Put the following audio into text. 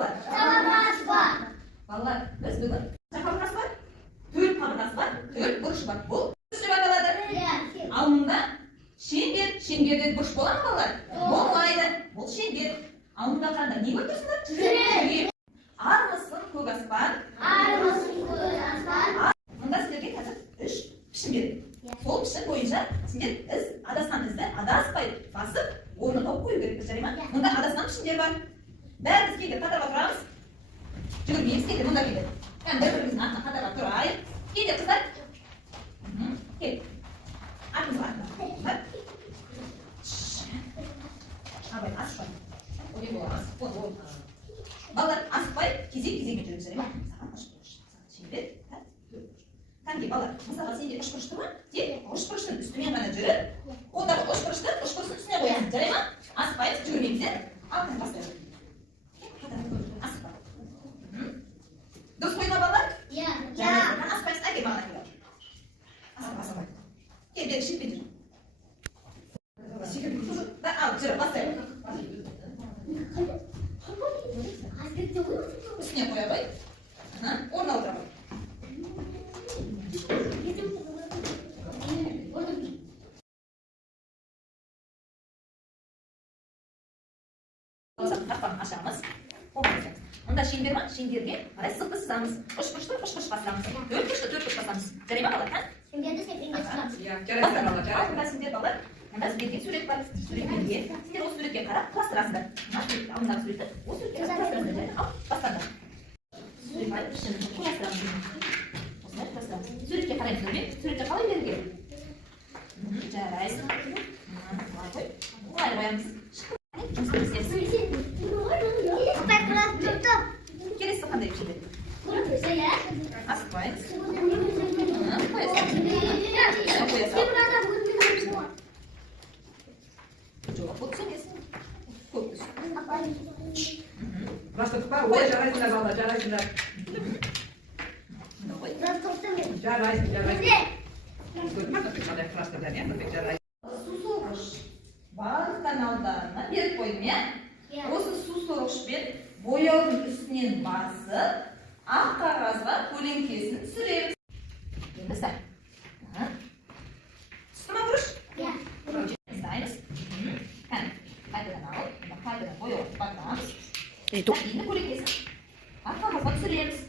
балалар? Сабағымыз бар. Балалар, біз бүгін қабырғасы бар? Төрт қабырғасы бар, төрт бұрышы бар. Бұл бұрыш деп аталады. Ал мұнда шеңбер, шеңберде бұрыш бола ма балалар? Болмайды. Бұл шеңбер. Ал мұнда қандай не көріп тұрсыңдар? Жүрек. Армысың көк аспан. Армысың көк аспан. Мұнда сіздерге қазір үш пішім береді. Сол пішім бойынша сендер адасқан ізді адаспай басып, орны тауып қою керек, жарай ма? Мұнда адасқан пішімдер бар. Бәріміз кейде қатарға тұрамыз. Жүгірмейміз, кейде мұнда кейде. Бір-біріміздің артына қатарға тұрайық. Кейде қыздар. Кел. Артымызға артына. Абай, асықпай. Одан боламыз. Балалар асықпай, кезек-кезегімен жүріп жарай ма? Саған үш бұрыш. Шеңбер. Кәнде балалар, мысалға сенде үш бұрыш тұр ма? Тек үш бұрыштың үстімен ғана жүріп, қолдағы үш бұрыштың үстіне қоясың, жарай ма? Асықпай, жүгірмеңіздер. Алтын бастайық. Асықпай. Дұрыс қойма балалар? Иә. Асықпайсың, әкел маған әкел. Асықпай. Кел, бері шекпен жүр. Ал, жүр, бастайық. Үстіне қоя қой. Орын алдыра қой. Қақпаны ашамыз. Мұнда шеңбер ма? Шеңберге қарай сызықты сызамыз. Үш бұрышты үш бұрыш басамыз. Төрт бұрышты төрт бұрыш басамыз. Жарай ма балалар? Шеңберді сепреңге сызамыз. Алдында сендер балалар. Мұнда берген сурет бар. Суреттерге сендер осы суретке қарап құрастырасыңдар. Алдындағы суретті осы суретке қарап құрастырасыңдар. Ал, бастаңдар. Сурет бар, пішімді құрастырамыз. Осылай құрастырамыз. Суретке қараймыз, көрме? Суретке қалай берілген? Жарайсың. Былай қой. Былай қоямыз. Жұмысты істейміз. Келесі қандай пішімдер? Асықпайыз. Жоқ, бұл түсемесің. Көп түсі. Растықпа, ой, жарайсыңдар балалар, жарайсыңдар. Жарайсың. Көрдің ма, көпек қандай құрастырдан, иә, көпек жарайсың. Су сорғыш барлық каналдарына беріп қойдым, иә? Осы су сорғышпен бояудың үстінен басып, ақ қағазға көлеңкесін түсіреміз. Енді түсті ма бұрыш? Иә. Істаймыз. Қайтадан алып, қайтадан бояуға батырамыз. Енді көлеңкесін ақ қағазға түсіреміз.